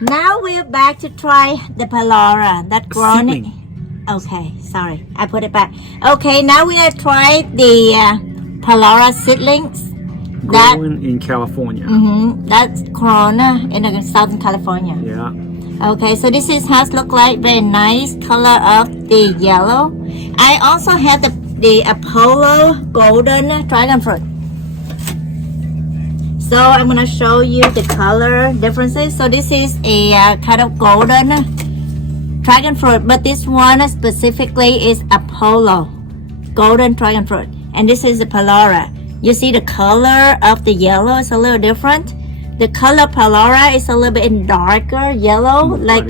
Now we're back to try the Palora that grown. Seedling. Okay, sorry, I put it back. Okay, now we are try the Palora seedlings. Grown in California. That's grown in Southern California. Yeah. Okay, so this is how it look like. Very nice color of the yellow. I also have the Apollo golden dragon fruit. So I'm gonna show you the color differences. So this is a kind of golden dragon fruit, but this one specifically is Apollo golden dragon fruit, and this is the Palora. You see the color of the yellow is a little different. The color Palora is a little bit darker yellow, like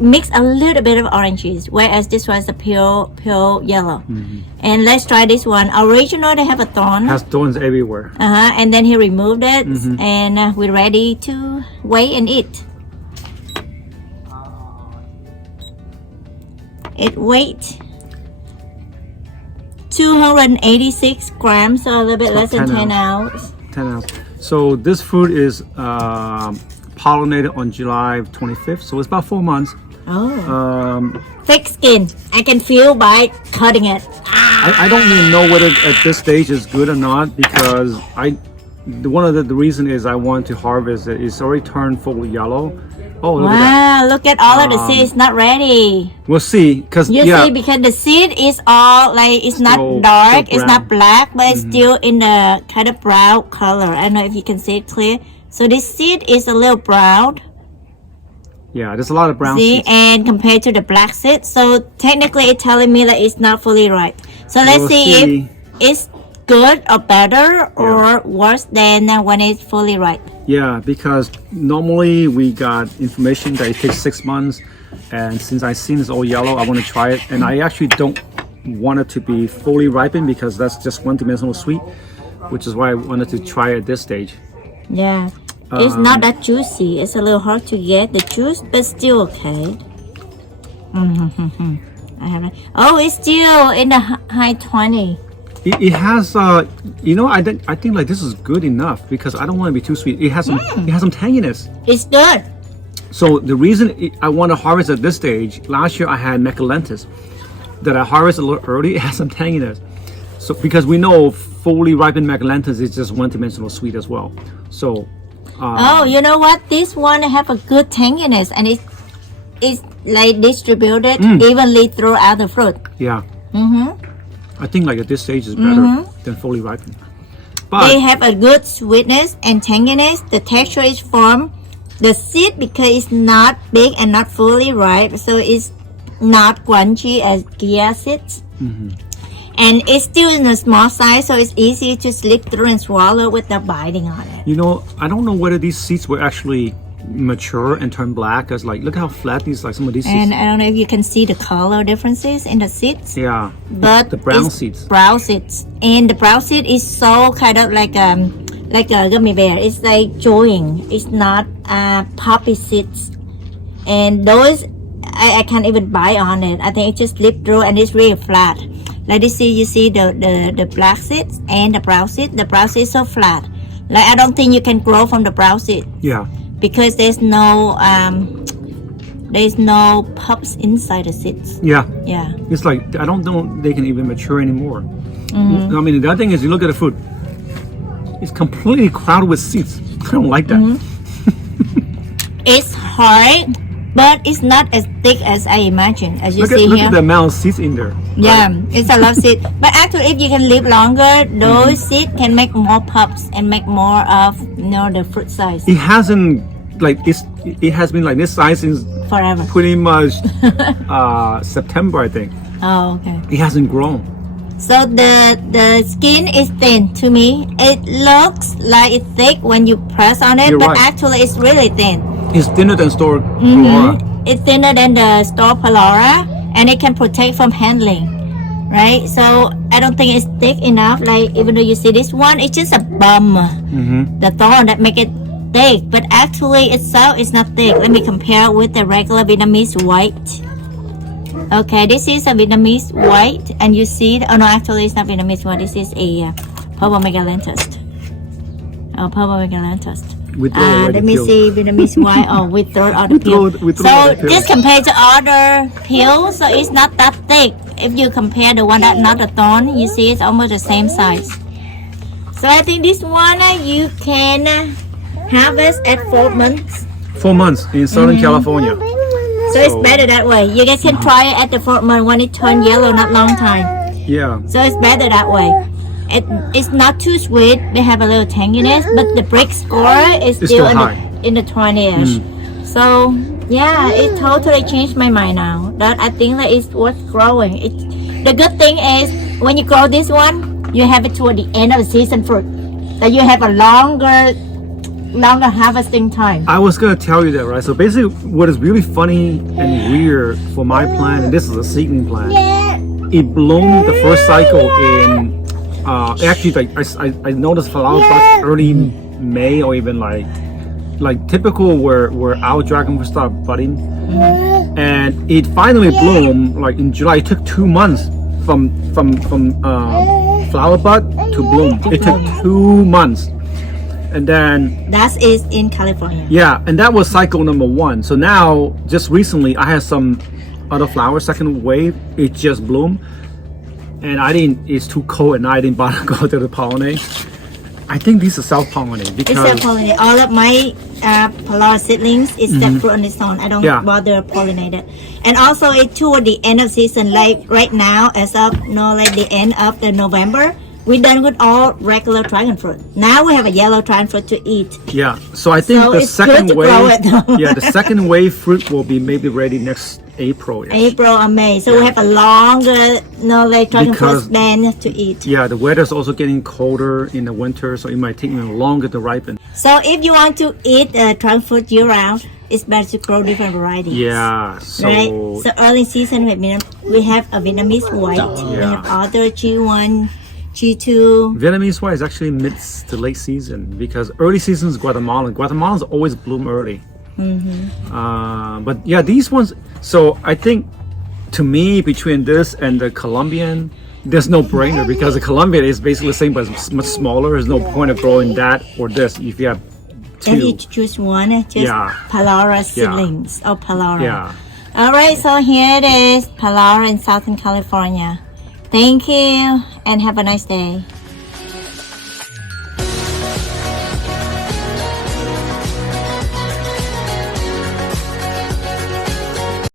mix a little bit of oranges, whereas this one is a pure yellow. And let's try this one. Original, they have a thorn. Has thorns everywhere. And then he removed it, and we're ready to weigh and eat. It weight 286 grams, so a little bit less than 10 ounces. 10 ounce. So this fruit is pollinated on July 25th, so it's about 4 months. Thick skin. I can feel by cutting it. I don't even know whether at this stage is good or not, because one of the reason is I want to harvest it. It's already turned full yellow. Oh, look at that. Look at all of the seeds not ready. We'll see, because see, because the seed is all like, it's not dark, it's not black, but it's still in the kind of brown color. I don't know if you can see it clear. So this seed is a little brown. Yeah, there's a lot of brown see, seeds. and compared to the black seed, so technically it's telling me that it's not fully ripe. So let's see if it's good or better or worse than when it's fully ripe. Yeah, because normally we got information that it takes 6 months, and since I've seen it's all yellow, I want to try it. And I actually don't want it to be fully ripened, because that's just one-dimensional sweet, which is why I wanted to try it at this stage. Yeah, it's not that juicy. It's a little hard to get the juice, but still okay. I haven't. Oh, it's still in the high 20. It has, you know, I think like this is good enough, because I don't want to be too sweet. It has some, tanginess. It's good. So the reason I want to harvest at this stage, last year I had Mecalentus that I harvested a little early. It has some tanginess. So because we know fully ripened Mecalentus is just one-dimensional sweet as well. So. Oh, you know what? This one have a good tanginess, and it's like distributed evenly throughout the fruit. Yeah. I think like at this stage is better than fully ripened. But they have a good sweetness and tanginess. The texture is from the seed, because it's not big and not fully ripe, so it's not crunchy as Gia seeds. And it's still in a small size, so it's easy to slip through and swallow without biting on it. You know, I don't know whether these seeds were actually mature and turn black, as like, look how flat these, like some of these seeds. And I don't know if you can see the color differences in the seeds. Yeah, but the brown seeds. Brown seeds, and the brown seed is so kind of like a gummy bear. It's like chewing. It's not poppy seeds, and those I can't even bite on it. I think it just slipped through, and it's really flat. Like this, you see the black seeds and the brown seed. The brown seed is so flat. Like I don't think you can grow from the brown seed. Yeah. Because there's no pups inside the seeds. Yeah. Yeah. It's like, I don't know they can even mature anymore. I mean, the other thing is, you look at the fruit, it's completely crowded with seeds. I don't like that. It's hard, but it's not as thick as I imagined. As you see look here. at the amount of seeds in there. Yeah, it's a lot of seeds. But actually, if you can live longer, those seeds can make more pups and make more of the fruit size. It hasn't it has been like this size since forever. Pretty much September, I think. Oh, okay. It hasn't grown. So the skin is thin to me. It looks like it's thick when you press on it, but actually it's really thin. It's thinner than store Palora. It's thinner than the store Palora, and it can protect from handling, right? So I don't think it's thick enough. Like, even though you see this one, it's just a bum, the thorn that make it thick, but actually itself is not thick. Let me compare with the regular Vietnamese white. Okay, this is a Vietnamese white, and you see, oh no, actually it's not Vietnamese white. This is a purple megalanthus. Oh, purple megalanthus. We throw away let the me peels. see Vietnamese white. Oh, we throw out the throw- peel. we throw So out the peels. this compared to other peels, so it's not that thick. If you compare the one that not a thorn, you see it's almost the same size. So I think this one you can harvest at 4 months. 4 months in Southern California. So it's better that way. You guys can try it at the 4th month when it turn yellow, not long time. Yeah. So it's better that way. It's not too sweet. They have a little tanginess, but the break score is It's still still high. in the 20ish. So yeah, it totally changed my mind now. That I think that it's worth growing. The good thing is when you grow this one, you have it toward the end of the season fruit. So you have a longer harvesting time. I was gonna tell you that, right? So basically, what is really funny and weird for my plant, and this is a seedling plant, it bloomed the first cycle in actually like I noticed flower buds early May or even like typical where our dragon fruit start budding, and it finally bloomed like in July. It took 2 months from flower bud to bloom. It took 2 months. And then That is in California. yeah, and that was cycle number 1. So now just recently I had some other flowers, second wave, it just bloomed. And it's too cold and I didn't bother to go to the pollinate. I think these are self-pollinate It's because self-pollinated. All of my Palora seedlings is fruit on its own. I don't Yeah. bother pollinate it. And also it toward the end of season, like right now, as of like the end of the November, we're done with all regular dragon fruit. Now we have a yellow dragon fruit to eat. yeah. So I think So the it's second good to grow wave it, though. yeah, the second wave fruit will be maybe ready next April. April or May. So we have a longer like dragon fruit Because- span to eat. Yeah, the weather's also getting colder in the winter, so it might take even longer to ripen. So if you want to eat dragon fruit year round, it's better to grow different varieties. Yeah, so Right. So early season we have a Vietnamese white. We Yeah. have other G1, G2. Vietnamese white is actually mid to late season because early season is Guatemalan. Guatemalans always bloom early. But yeah, these ones. So I think to me, between this and the Colombian, there's no brainer because the Colombian is basically the same but it's much smaller. There's no point of growing that or this if you have Then two. you choose one, just Yeah. Palora seedlings or Palora. Yeah. All right, so here it is, Palora in Southern California. Thank you and have a nice day.